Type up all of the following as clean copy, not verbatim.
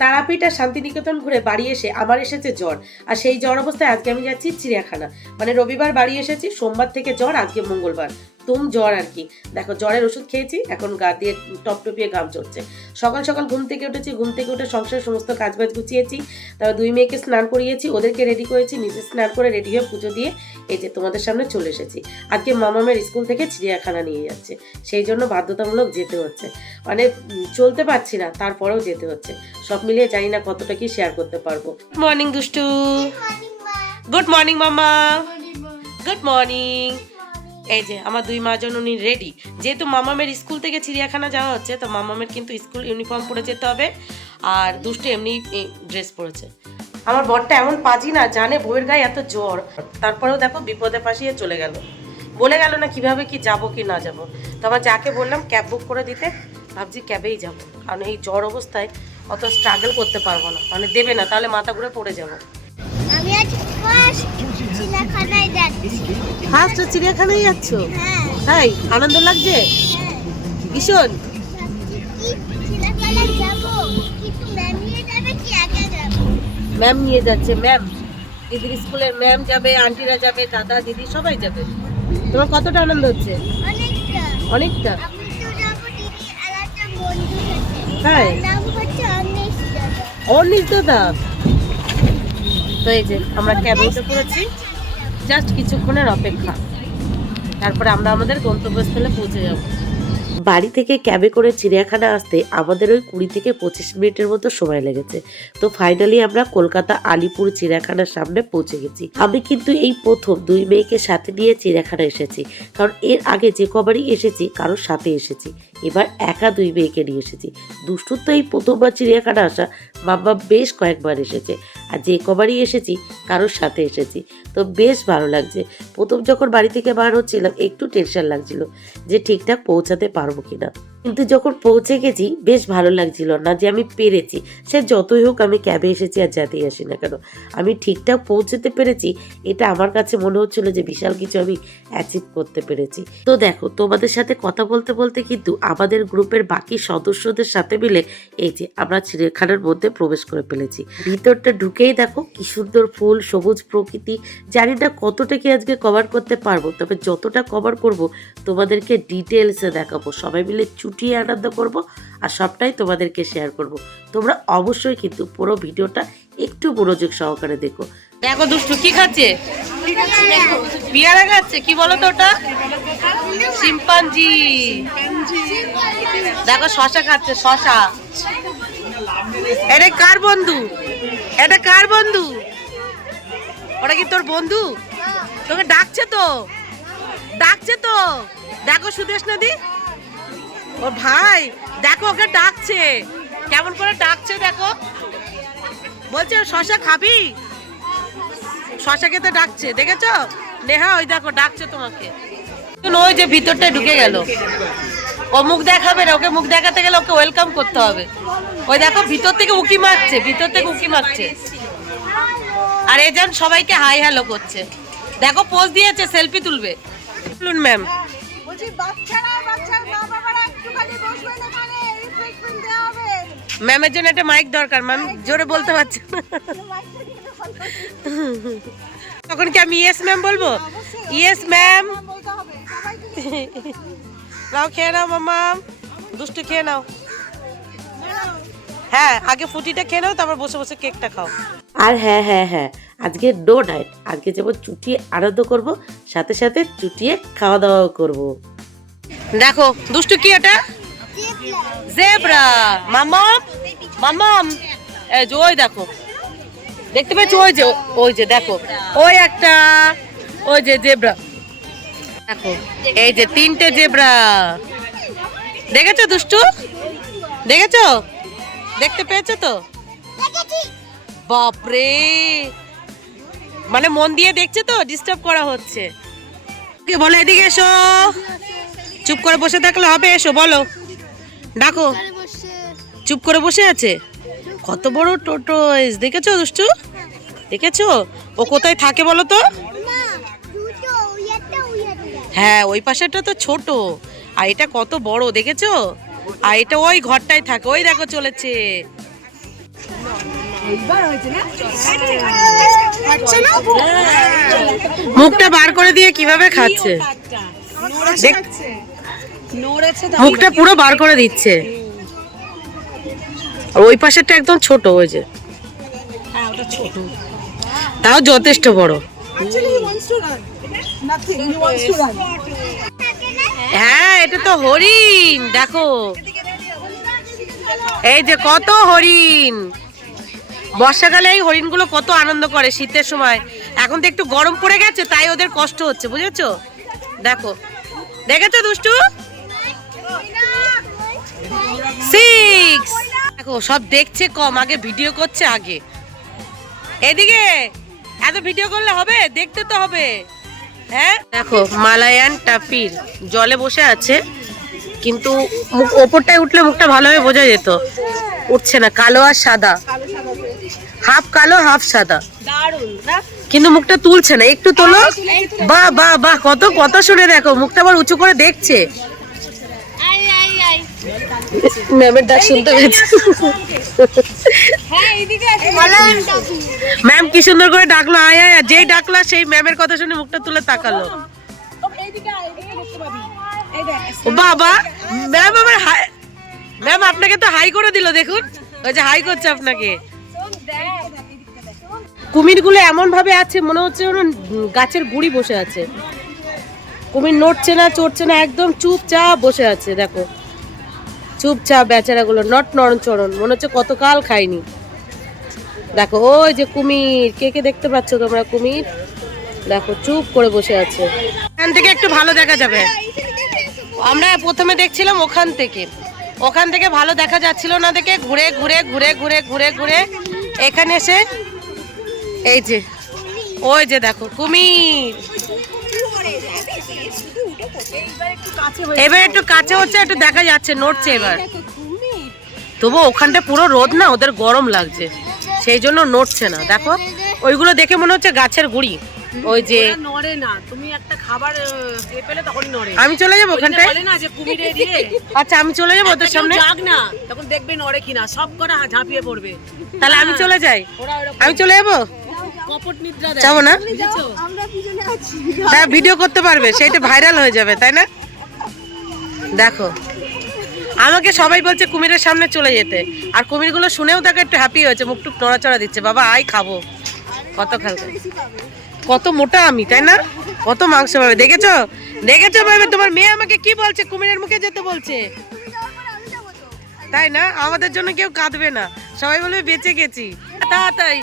তারাপীঠ আর শান্তিনিকেতন ঘুরে বাড়ি এসে আমার এসেছে জ্বর। আর সেই জ্বর অবস্থায় আজকে আমি যাচ্ছি চিড়িয়াখানা। মানে রবিবার বাড়ি এসেছি, সোমবার থেকে জ্বর, আজকে মঙ্গলবার, জ্বর আর কি। দেখো জ্বরের ওষুধ খেয়েছি, এখন গা দিয়ে টপটপিয়ে ঘাম চড়ছে। সকাল সকাল ঘুম থেকে উঠেছি, ঘুম থেকে উঠে সংসারের সমস্ত কাজবাজ গুছিয়েছি, তারপর দুই মেয়েকে স্নান করিয়েছি, ওদেরকে রেডি করেছি, নিজে স্নান করে রেডি হয়ে পুজো দিয়ে এই যে তোমাদের সামনে চলে এসেছি। আজকে মামামের স্কুল থেকে চিড়িয়াখানা নিয়ে যাচ্ছে, সেই জন্য বাধ্যতামূলক যেতে হচ্ছে। মানে চলতে পারছি না, তারপরেও যেতে হচ্ছে। সব মিলিয়ে জানি না কতটা কি শেয়ার করতে পারবো। মর্নিং দুষ্টু, গুড মর্নিং মামা, গুড মর্নিং। এই যে আমার দুই মা জননী রেডি। যেহেতু মামামের স্কুল থেকে চিড়িয়াখানা যাওয়া হচ্ছে, তো মামামের কিন্তু স্কুল ইউনিফর্ম পরে যেতে হবে, আর দুষ্টু এমনি ড্রেস পরেছে। আমার বরটা এমন পাজি না, জানে বউয়ের গায়ে এত জ্বর, তারপরেও দেখো বিপদে ফাঁসিয়ে চলে গেল। বলে গেল না কিভাবে কি যাব কি না যাব। তো আমার যাকে বললাম ক্যাব বুক করে দিতে, ভাবছি ক্যাবেই যাব, কারণ এই জ্বর অবস্থায় অত স্ট্রাগল করতে পারবো না। মানে দেবে না, তাহলে মাথা ঘুরে পড়ে যাবো। আমি আজ ফার্স্ট চিড়িয়াখানায় যাচ্ছি। ফার্স্ট চিড়িয়াখানায় যাচ্ছ? হ্যাঁ। তাই আনন্দ লাগছে? হ্যাঁ। ভীষণ। চিড়িয়াখানায় যাবো, কিন্তু ম্যাম নিয়ে যাবে কি একা যাবো? ম্যাম নিয়ে যাচ্ছে, ম্যাম দিদির স্কুলের ম্যাম যাবে, আন্টিরা যাবে, দাদা দিদি সবাই যাবে। তোমার কতটা আনন্দ হচ্ছে? অনেকটা। অনেকটা। আমি তো যাবো দিদি আর একটা বন্ধু সাথে। তাই? নাম হচ্ছে অনিশ দাদা। অনিশ দাদা। তো এই যে আমরা ক্যাবে উঠে পড়েছি, জাস্ট কিছুক্ষণের অপেক্ষা, তারপরে আমরা আমাদের গন্তব্যস্থলে পৌঁছে যাব। বাড়ি থেকে ক্যাবে করে চিড়িয়াখানা আসতে আমাদের ওই 20 থেকে 25 মিনিটের মতো সময় লেগেছে। তো ফাইনালি আমরা কলকাতা আলিপুর চিড়িয়াখানার সামনে পৌঁছে গেছি। আমি কিন্তু এই প্রথম দুই মেয়েকে সাথে নিয়ে চিড়িয়াখানা এসেছি, কারণ এর আগে যে কবারই এসেছি কারোর সাথে এসেছি, এবার একা দুই মেয়েকে নিয়ে এসেছি। দুষ্টুর তো এই প্রথমবার চিড়িয়াখানা আসা, বাবা বেশ কয়েকবার এসেছে, আর যে কবারই এসেছি কারোর সাথে এসেছি। তো বেশ ভালো লাগছে। প্রথম যখন বাড়ি থেকে বার হচ্ছিলাম একটু টেনশন লাগছিল যে ঠিকঠাক পৌঁছাতে পারবো কিনা, কিন্তু যখন পৌঁছে গেছি বেশ ভালো লাগছিল না যে আমি পেরেছি। সে যতই হোক আমি ক্যাবে এসেছি আর যাতেই আসি না কেন, আমি ঠিকঠাক পৌঁছতে পেরেছি, এটা আমার কাছে মনে হচ্ছিল যে বিশাল কিছু আমি অ্যাচিভ করতে পেরেছি। তো দেখো তোমাদের সাথে কথা বলতে বলতে কিন্তু আমাদের গ্রুপের বাকি সদস্যদের সাথে মিলে এই যে আমরা চিড়িয়াখানার মধ্যে প্রবেশ করে ফেলেছি। ভিতরটা ঢুকেই দেখো কি সুন্দর ফুল, সবুজ প্রকৃতি। জানি না কতটা কি আজকে কভার করতে পারবো, তবে যতটা কভার করব তোমাদেরকে ডিটেলসে দেখাবো, সবাই মিলে চুটিয়ে আনন্দ করব, আর সবটাই তোমাদেরকে শেয়ার করব। তোমরা অবশ্যই কিন্তু পুরো ভিডিওটা একটু মনোযোগ সহকারে দেখো। দেখো দুষ্টু কি খাচ্ছে, পিয়ারা খাচ্ছে। কি বলো তো ওটা? শিম্পাঞ্জি। দেখো শশা খাচ্ছে, শশা। এটা কার বন্ধু? এটা কার বন্ধু? ওটা কি তোর বন্ধু? তোকে ডাকছে তো, ডাকছে তো। দেখো সুদেশ নদী, ওর ভাই, দেখো ওকে ডাকছে, কেমন করে ডাকছে দেখো। বলছে শশা খাবি, শশা খেতে ডাকছে, দেখেছো নেহা? ওই দেখো ডাকছে তোমাকে। ওই যে ভিতরটা ঢুকে গেল, ও মুখ দেখাবে না, ওকে মুখ দেখাতে গেলে ওকে ওয়েলকাম করতে হবে। ওই দেখো ভিতর থেকে উকি মারছে, ভিতর থেকে উকি মারছে। আর এজন সবাইকে হাই হ্যালো করছে। দেখো পোজ দিয়েছে, সেলফি তুলবে। বলুন ম্যাম। ম্যামের জন্য একটা মাইক দরকার, ম্যাম জোরে বলতে পারছে না। তখন কি আমি ইয়েস ম্যাম বলবো? Yes ma'am. নাও খেয়ে নাও মামা, দুষ্টু খেয়ে নাও। হ্যাঁ আগে ফুটিটা খেয়ে নাও, তারপর বসে বসে কেকটা খাও। আর হ্যাঁ হ্যাঁ হ্যাঁ, আজকে নো নাইট, আজকে যেমন চুটিয়ে আনন্দ করব, সাথে সাথে চুটিয়ে খাওয়া দাওয়াও করব। দেখো দুষ্টু কি এটা? জেব্রা। মামাম, মামাম, এই যে ওই দেখো, দেখতে পেয়েছো? ওই যে দেখো, ওই একটা, ওই যে জেব্রা। দেখো এই যে 3টে জেব্রা, দেখেছো দুষ্টু? দেখেছো? দেখতে পেয়েছো তো? বাপরে, মানে মন দিয়ে দেখছে তো, ডিস্টার্ব করা হচ্ছে। বলো এদিকে এসো, চুপ করে বসে থাকলে হবে, এসো বলো, ডাকো। চুপ করে বসে আছে। কত বড় টোটোইস, দেখেছো দুষ্টু? দেখেছো ও কোথায় থাকে বলো তো? হ্যাঁ ওই পাশেটা তো ছোট, আর এটা কত বড় দেখেছো? আর এটা ওই ঘরটায় থাকে, ওই দেখো চলেছে। মুখটা বার করে দিয়ে কিভাবে খাচ্ছে, মুখটা পুরো বার করে দিচ্ছে। ওই পাশেরটা একদম ছোট, ওই যে তাও যথেষ্ট বড়। হ্যাঁ, এটা তো হরিণ, দেখো এই যে কত হরিণ। বর্ষাকালে এই হরিণগুলো কত আনন্দ করে শীতের সময়। এখন তো একটু গরম পড়ে গেছে, তাই ওদের কষ্ট হচ্ছে, বুঝেছো? দেখো, দেখেছো দুষ্টু? 6 দেখো, সব দেখছে কম, আগে ভিডিও করছে আগে। এদিকে এত ভিডিও করলে হবে? দেখতে তো হবে। হ্যাঁ, দেখো মালায়ান টাপির জলে বসে আছে, কিন্তু ওপরটায় উঠলে মুখটা ভালোভাবে বোঝা যেত। উঠছে না, কালো আর সাদা, হাফ কালো হাফ সাদা, কিন্তু মুখটা তুলছে না। একটু তোলো, বাহ বাহ বাহ, কত কত শুনে দেখো, মুখটা আবার উঁচু করে দেখছে। ম্যামের ডাক শুনতে পেয়েছি। ম্যাম কি সুন্দর করে ডাকলো, আয় আয়। যেই ডাকলো সেই ম্যামের কথা শুনে মুখটা তুলে তাকালো। বাবা, ম্যাম আমার ম্যাম আপনাকে তো হাই করে দিল, দেখুন ওই যে হাই করছে আপনাকে। কুমিরগুলো এমন ভাবে আছে, মনে হচ্ছে ওরা গাছের গুড়ি বসে আছে। কুমির নড়ছে না, চড়ছে না, একদম চুপচাপ বসে আছে। দেখো চুপচাপ বেচারাগুলো, নট নড়নচড়ন, মনে হচ্ছে কতকাল খায়নি। দেখো ওই যে কুমির, কে কে দেখতে পাচ্ছ তোমরা? কুমির দেখো চুপ করে বসে আছে। এখান থেকে একটু ভালো দেখা যাবে। আমরা প্রথমে দেখছিলাম ওখান থেকে ভালো দেখা যাচ্ছিল না, দেখে ঘুরে ঘুরে ঘুরে ঘুরে ঘুরে ঘুরে এখানে এসে এই যে ওই যে দেখো কুমির। এবার একটু কাছে হচ্ছে, একটু দেখা যাচ্ছে, নড়ছে এবার। তবু ওখানটা পুরো রোদ না, ওদের গরম লাগছে, সেই জন্য নড়ছে না। দেখো ওইগুলো দেখে মনে হচ্ছে গাছের গুড়ি। ওই যে নড়ে না, তুমি একটা খাবার পেলে তখনই নড়ে। আমি চলে যাবো ওখানটায়, বলে না যে কুমিরে দিয়ে। আচ্ছা আমি চলে যাবো ওদের সামনে, যাক না, তখন দেখবে নড়ে কিনা, সব করে ঝাঁপিয়ে পড়বে। তাহলে আমি চলে যাই, আমি চলে যাবো। কপট নিদ্রা দেয়, যাবো না? আমরা পিছনে আছি, হ্যাঁ ভিডিও করতে পারবে, সেইটা ভাইরাল হয়ে যাবে, তাই না? দেখো আমাকে সবাই বলছে কুমিরের সামনে চলে যেতে, আর কুমিরগুলো শুনেও তাকে একটু হ্যাপি হয়েছে, মুখটুক নড়াচড়া দিচ্ছে। বাবা আই খাবো, কত খালকে, কত মোটা আমি, তাই না? কত মাংস পাবে, দেখেছো? দেখেছো ভাবে? তোমার মেয়ে আমাকে কি বলছে, কুমিরের মুখে যেতে বলছে, তাই না? আমাদের জন্য কেউ কাঁদবে না, সবাই বলবে বেঁচে গেছি। তাই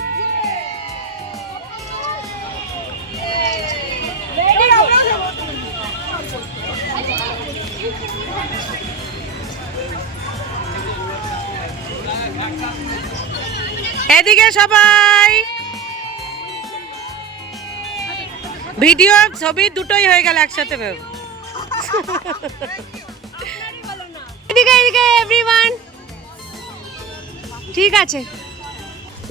এদিকে সবাই ভিডিও ছবি দুটোই হয়ে গেল একসাথে। ঠিক আছে,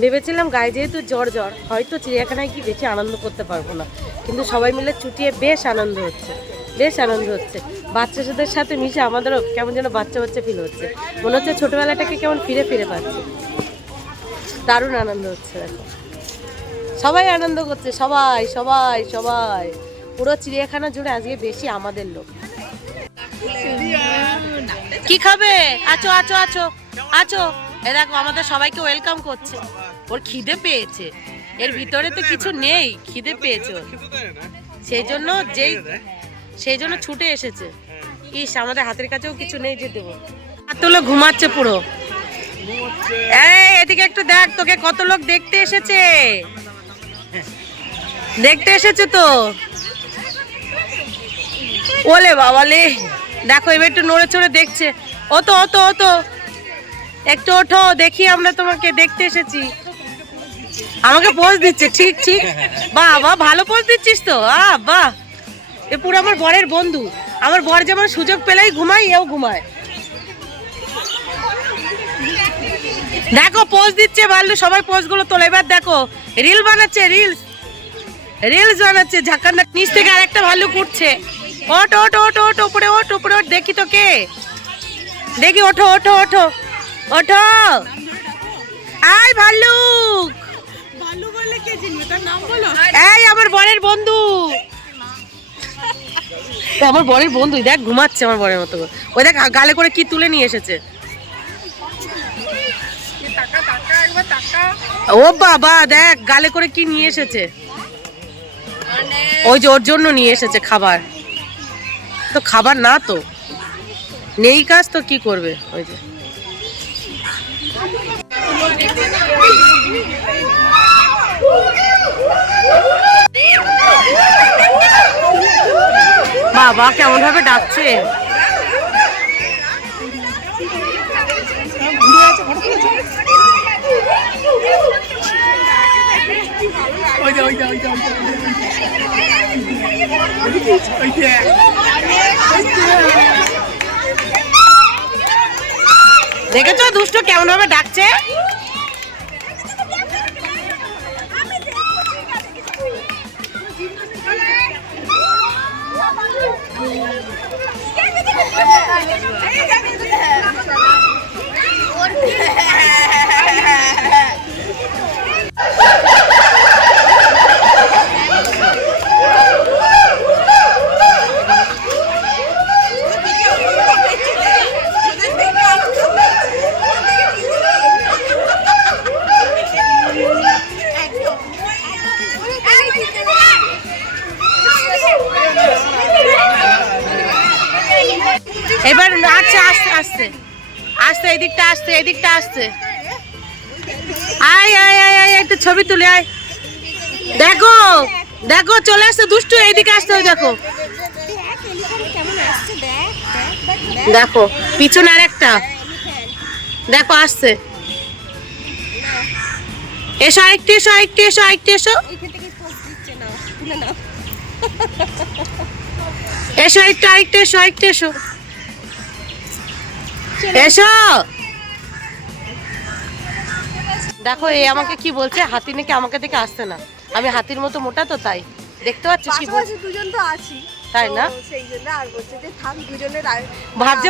ভেবেছিলাম গায়ে যেহেতু জ্বর হয়তো চিড়িয়াখানায় কি বেশি আনন্দ করতে পারবো না, কিন্তু সবাই মিলে ছুটিয়ে বেশ আনন্দ হচ্ছে, বেশ আনন্দ হচ্ছে। বাচ্চাদের সাথে মিশে আমাদেরও কেমন যেন বাচ্চা বাচ্চা ফিল হচ্ছে, মনে হচ্ছে ছোটবেলাটাকে কেমন ফিরে ফিরে পাচ্ছে। দারুণ আনন্দ হচ্ছে, দেখো সবাই আনন্দ করছে, সবাই সবাই সবাই, পুরো চিড়িয়াখানা জুড়ে আজকে বেশি আমাদের লোক। কি খাবে? আছো আছো আছো আছো, এ দেখো আমাদের সবাইকে ওয়েলকাম করছে। ওর খিদে পেয়েছে, এর ভিতরে তো কিছু নেই, খিদে পেয়েছে সেই জন্য ছুটে এসেছে। ইস, আমাদের হাতের কাছেও কিছু নেই যে দেবো। তুলো ঘুমাচ্ছে পুরো। এই এদিকে একটু দেখ, তোকে কত লোক দেখতে এসেছে, দেখতে এসেছে তো। ওলে বাবালে, দেখো এবার একটু নড়ে চড়ে দেখছে। ওতো ওতো ওতো, একটু ওঠো, দেখি আমরা তোমাকে দেখতে এসেছি। আমাকে পোজ দিচ্ছে, ঠিক ঠিক, বাহ বাহ, ভালো পোজ দিচ্ছিস তো, বাহ। এ পুরো আমার বরের বন্ধু, আমার বর যেমন সুযোগ পেলেই ঘুমাই, এও ঘুমায়। দেখো পোজ দিচ্ছে ভাল্লু, সবাই পোজ গুলো তোলে। এবার দেখো রিল বানাচ্ছে, রিলস বানাচ্ছে। ঝাঁকার নিচ থেকে আরেকটা ভাল্লু উঠছে। ওঠ ওঠ ওঠ ওঠ, উপরে ওঠ উপরে ওঠ, দেখি তোকে, দেখি, ওঠো ওঠো ওঠো ওঠো, আয় ভাল্লুক, ভালো বলে কে চিনবে, তার নাম বলো। এই আমার বরের বন্ধু, আমার বরের বন্ধু দেখ ঘুমাচ্ছে আমার বরের মতো। ওই দেখ গালে করে কি তুলে নিয়ে এসেছে। টাকা টাকা একবার টাকা। ও বাবা দেখ গালে করে কি নিয়ে এসেছে। ওই যে ওর জন্য নিয়ে এসেছে খাবার, তো খাবার না তো নেই কাজ তো কি করবে। ওই যে বাবা কেমন ভাবে ডাকছে। দেখেছো দুষ্ট কেমন ভাবে ডাকছে। এবার আচ্ছা আস্তে আস্তে আস্তে এদিকটা আসতে এদিকটা আসতে আয় আয় আয় আয় একটা ছবি তুলে আয়। দেখো দেখো চলে আসছে দুষ্টু, এইদিকে আসতে হয়। দেখো দেখো পিছনে আর একটা দেখো আসছে। এসো আরেকটু এসো আরেকটু এসো আরেকটু এসো এসো একটু আরেকটু এসো আরেকটু এসো এসো। দেখো এই আমাকে কি বলছে, হাতি নাকি আমাকে দেখে আসছে না, আমি হাতির মতো মোটা তো তাই দেখতে পাচ্ছিস কি বলছে। দুজন তো আছি তাই না, সেই জন্য আর বলছে যে থাক দুজনের। ভাবছে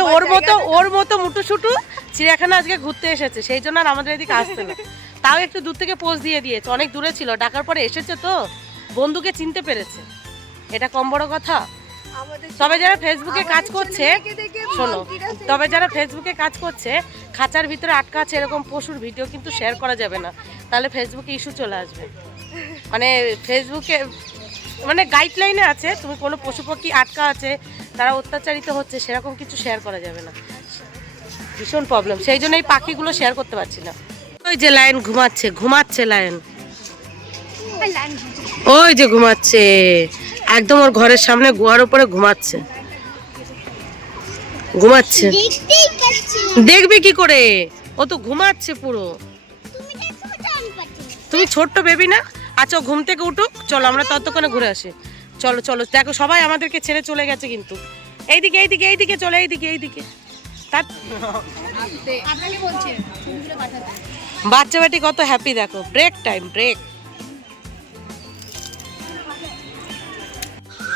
ওর মতো মুটু সুটু চিড়িয়াখানা আজকে ঘুরতে এসেছে, সেই জন্য আর আমাদের এদিকে আসছে না। তাও একটু দূর থেকে পোজ দিয়ে দিয়েছে, অনেক দূরে ছিল, ডাকার পরে এসেছে তো বন্ধুকে চিনতে পেরেছে, এটা কম বড় কথা। তবে যারা ফেসবুকে কাজ করছে শোনো, তবে যারা ফেসবুকে কাজ করছে খাঁচার ভিতরে আটকা আছে এরকম পশুর ভিডিও কিন্তু শেয়ার করা যাবে না, তাহলে ফেসবুকে ইস্যু চলে আসবে। মানে ফেসবুকে মানে গাইডলাইনে আছে তুমি কোনো পশু পাখি আটকা আছে তারা অত্যাচারিত হচ্ছে সেরকম কিছু শেয়ার করা যাবে না, ভীষণ প্রবলেম। সেই জন্য এই পাখিগুলো শেয়ার করতে পারছি না। ওই যে লায়ন ঘুমাচ্ছে, ঘুমাচ্ছে লায়ন, ওই যে ঘুমাচ্ছে একদম ওর ঘরের সামনে গুহার উপরে ঘুমাচ্ছে ঘুমাচ্ছে। দেখবে কি করে, ও তো ঘুমাচ্ছে পুরো। তুমি ছোট্ট বেবি না, আচ্ছা ঘুম থেকে উঠুক, চলো আমরা ততক্ষণে ঘুরে আসি। চলো চলো দেখো সবাই আমাদেরকে ছেড়ে চলে গেছে কিন্তু। এইদিকে এইদিকে এইদিকে চলো, এইদিকে এইদিকে। তার বাচ্চা বাটি কত হ্যাপি দেখো, ব্রেক টাইম ব্রেক।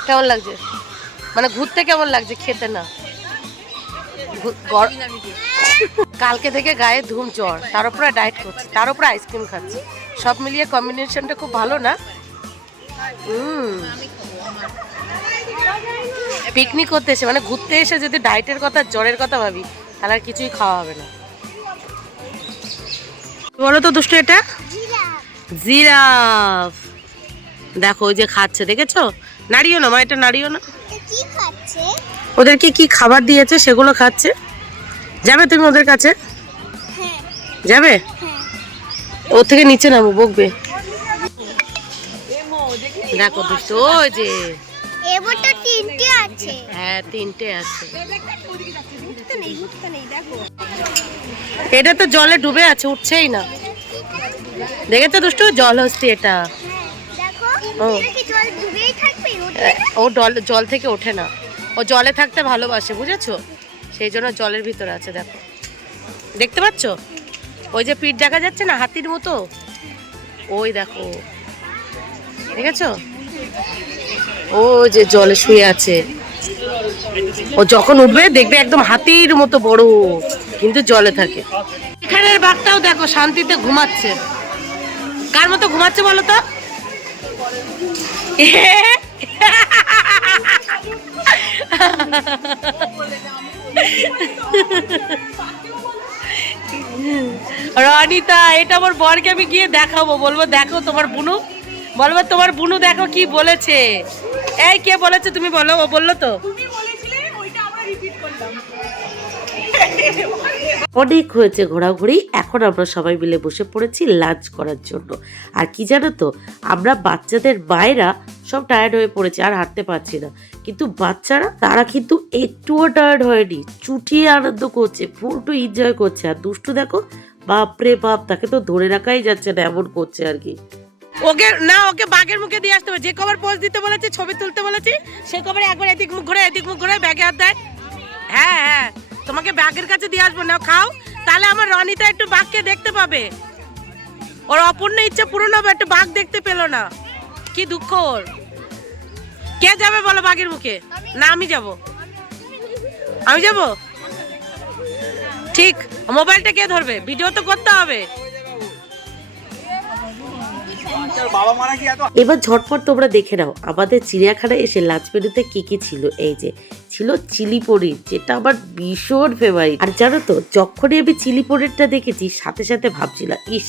কেমন লাগছে, মানে ঘুরতে কেমন লাগছে, খেতে না। কালকে থেকে গায়ে ধুম জ্বর, তার উপরে ডায়েট করছি, তার উপরে আইসক্রিম খাচ্ছি, সব মিলিয়ে কম্বিনেশনটা খুব ভালো না। পিকনিক করতে এসে মানে ঘুরতে এসে যদি ডায়েটের কথা জ্বরের কথা ভাবি তাহলে আর কিছুই খাওয়া হবে না। বলো তো দুষ্টু, এটা জিরাফ। দেখো ওই যে খাচ্ছে, দেখেছো? নাড়িও না মা, এটা নাড়িও না। ওদেরকে কি খাবার দিয়েছে সেগুলো খাচ্ছে। যাবে তুমি ওদের কাছে? যাবে? ওর থেকে নিচে নামো, বকবে। দেখো দুষ্টু, ওই যে হ্যাঁ তিনটে আছে। এটা তো জলে ডুবে আছে, উঠছেই না। দেখেছো দুষ্টু, জল হচ্ছে এটা। ও জল থেকে ওঠে না, ও জলে থাকতে ভালোবাসে, বুঝেছো? সেই জন্য জলের ভিতরে আছে। দেখো দেখতে পাচ্ছ, ওই যে পিঠ দেখা যাচ্ছে না হাতির মতো, ওই দেখো দেখেছো, ও যে জলে শুয়ে আছে। ও যখন উঠবে দেখবে একদম হাতির মতো বড়, কিন্তু জলে থাকে। এখানের বাঘটাও দেখো শান্তিতে ঘুমাচ্ছে। কার মতো ঘুমাচ্ছে বলো তো? রনিতা, এটা আমার বরকে আমি গিয়ে দেখাবো, বলবো দেখো তোমার বুনু, বলবো তোমার বুনু দেখো কি বলেছে। এই কে বলেছে তুমি বলো? ও বললো তো। অনেক হয়েছে ঘোরাঘুরি, এখন আমরা সবাই মিলে বসে পড়েছি লাঞ্চ করার জন্য। আর কি জানো তো, আমরা বাচ্চাদের মায়েরা সব টায়ার্ড হয়ে পড়েছে, আর হাঁটতে পারছি না, কিন্তু বাচ্চারা তারা কিন্তু একটুও টায়ার্ড হয়নি, চুটিয়ে আনন্দ করছে, ফুলটু এনজয় করছে। আর দুষ্টু দেখো, বাপরে বাপ, তাকে তো ধরে রাখাই যাচ্ছে না, এমন করছে আর কি। ওকে না, ওকে বাঘের মুখে দিয়ে আসতে হবে। যে কবার পোজ দিতে বলেছি, ছবি তুলতে বলেছি, সে কবার একবার এদিক মুখ ঘুরে ব্যাগে হাত দেয়। হ্যাঁ হ্যাঁ, তোমাকে বাঘের কাছে দিয়ে আসবো না, খাও, তাহলে আমার রনিতা একটু বাঘকে দেখতে পাবে। ওর অপূর্ণ ইচ্ছা পূরণ হবে, একটু বাঘ দেখতে পেলো না, কি দুঃখ ওর। কে যাবে বলো বাঘের মুখে? না আমি যাব, আমি যাব। ঠিক, মোবাইলটা কে ধরবে? ভিডিও তো করতে হবে। এবার ঝটপট তোমরা দেখে নাও আমাদের চিড়িয়াখানায় এসে লাঞ্চ মেনুতে কি কি ছিল। এই যে ছিল চিলি পনির, যেটা আমার ভীষণ ফেভারিট। আর জানো তো, যখনই আমি চিলি পনিরটা দেখেছি, সাথে সাথে ভাবছিলাম, ইস,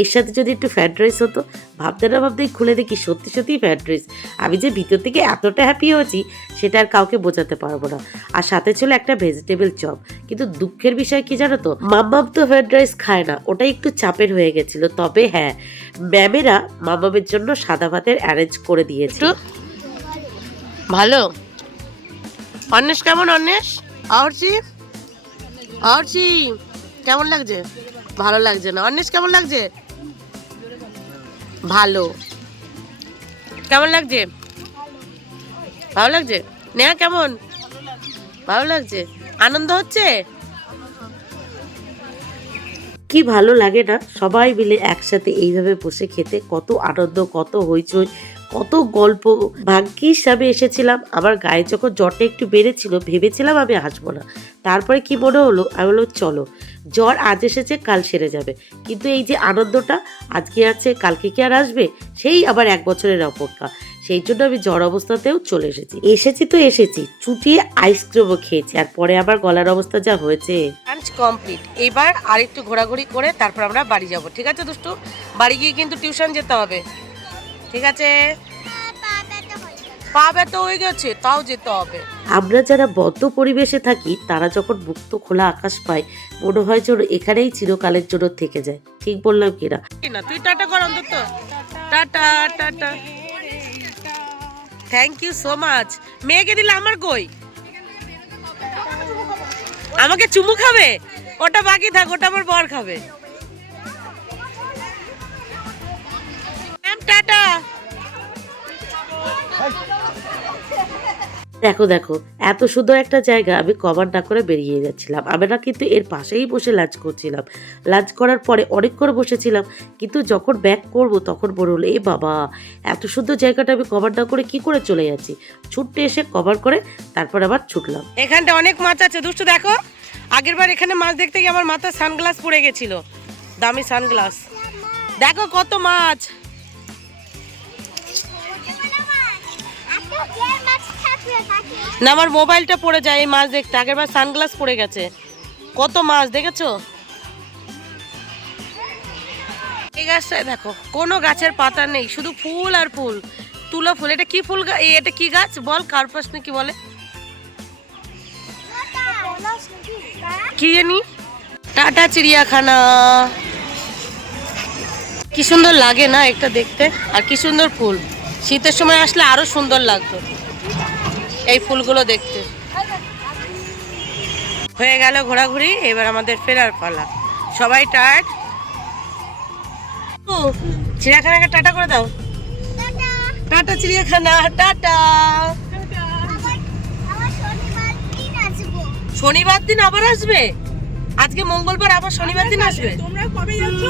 এর সাথে যদি একটু ফ্রাইড রাইস হতো। ভাবতে না ভাবতেই খুলে দেখি সত্যি সত্যি ফ্রাইড রাইস। আমি যে ভিতর থেকে এতটা হ্যাপি হয়েছি সেটা আর কাউকে বোঝাতে পারবো না। আর সাথে ছিল একটা ভেজিটেবল চপ। কিন্তু দুঃখের বিষয় কি জানো তো, মাম্মাম তো ফ্রাইড রাইস খায় না, ওটা একটু চাপের হয়ে গেছিল। তবে হ্যাঁ, ম্যামেরা মাম্মামের জন্য সাদা ভাতের অ্যারেঞ্জ করে দিয়েছে। ভালো। অন্বেষ কেমন? অন্বেষ, আরছি কেমন লাগছে? ভালো লাগছে না। অন্বেষ কেমন লাগছে? ভালো। কেমন লাগছে? ভালো লাগছে। নেহা কেমন? ভালো লাগছে। আনন্দ হচ্ছে? কি ভালো লাগে না সবাই মিলে একসাথে এইভাবে বসে খেতে? কত আনন্দ, কত হইচই, কত গল্প। ভাগ্যিস আমি এসেছিলাম। আমার গায়ে যখন জ্বরটা একটু বেড়েছিল, ভেবেছিলাম আমি আসবো না। তারপরে কি মনে হলো, আমি বললাম চলো, জ্বর আজ এসেছে কাল সেরে যাবে, কিন্তু এই যে আনন্দটা আজকে আছে, কালকে কি আর আসবে? সেই আবার 1 বছরের অপেক্ষা। সেই জন্য আমি জ্বর অবস্থাতেও চলে এসেছি, চুটিয়ে আইসক্রিমও খেয়েছি। আর পরে আবার গলার অবস্থা যা হয়েছে। Lunch complete. এবার আর একটু ঘোরাঘুরি করে তারপর আমরা বাড়ি যাব। ঠিক আছে দুষ্টু? বাড়ি গিয়ে কিন্তু টিউশন যেতে হবে। ঠিক আছে? পা ব্যথা হয়ে গেছে, তাও যেতে হবে। আমরা যারা বদ্ধ পরিবেশে থাকি, তারা যখন মুক্ত খোলা আকাশ পায়, মনে হয় যেন এখানেই চিরকালের জন্য থেকে যায়। ঠিক বললাম কিনা? তুই টাটা কর অন্তত। Tata tata. Thank you so much. মেয়েকে দিলে আমার কই? আমাকে চুমু খাবে? ওটা বাকি থাক, ওটা আমার বর খাবে। টাটা। দেখো দেখো, এত সুন্দর একটা জায়গা আমি কভার না করে বেরিয়ে যাচ্ছিলাম। আমরা কিন্তু এর পাশেই বসে লাঞ্চ করছিলাম। লাঞ্চ করার পরে অনেকক্ষণ বসেছিলাম, কিন্তু যখন ব্যাক করব তখন মনে হলো, এ বাবা, এত সুন্দর জায়গাটা আমি কভার না করে কি করে চলে যাচ্ছি। ছুটতে এসে কভার করে তারপর আবার ছুটলাম। এখানটা অনেক মাছ আছে দুষ্টু, দেখো। আগের বার এখানে মাছ দেখতে গিয়ে আমার মাথায় সানগ্লাস পড়ে গেছিল, দামি সানগ্লাস। দেখো কত মাছ। না, আমার মোবাইলটা পড়ে যায় এই মাছ দেখতে। আগের বার সানগ্লাস পড়ে গেছে। কত মাছ দেখেছো? এই গাছটায় দেখো, কোনো গাছের পাতা নেই, শুধু ফুল আর ফুল, তুলো ফুল। এটা কি ফুল? এটা কি গাছ বল? কার্পাস না কি বলে, কি জানি। টাটা চিড়িয়াখানা। কি সুন্দর লাগে না একটা দেখতে, আর কি সুন্দর ফুল। শীতের সময় আসলে আরো সুন্দর লাগতো এই ফুলগুলো দেখতে। হয়ে গেল ঘোরাঘুরি, এবার আমাদের ফেরার পালা। সবাই টায়ার্ড। চিড়িয়াখানাকে টাটা করে দাও। টাটা চিড়িয়াখানা, টাটা। শনিবার দিন আবার আসবে? আজকে মঙ্গলবার, আবার শনিবার দিন আসবে? তোমরা কবে যাচ্ছ?